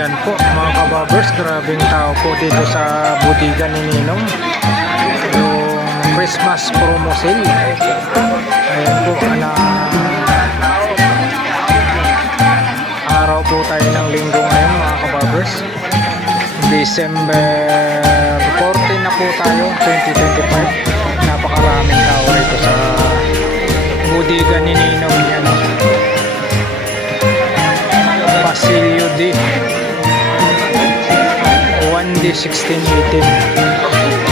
Yan po mga kababers, grabing tao po dito sa butika ni Ninong. Yung Christmas promo sale. Ayan po, araw po tayo ng linggo ngayon mga kababers. December 14 na po tayo, 2025. Napakaraming tao rito sa butika ni Ninong. Yan o. Pasilyo D 1D 1618.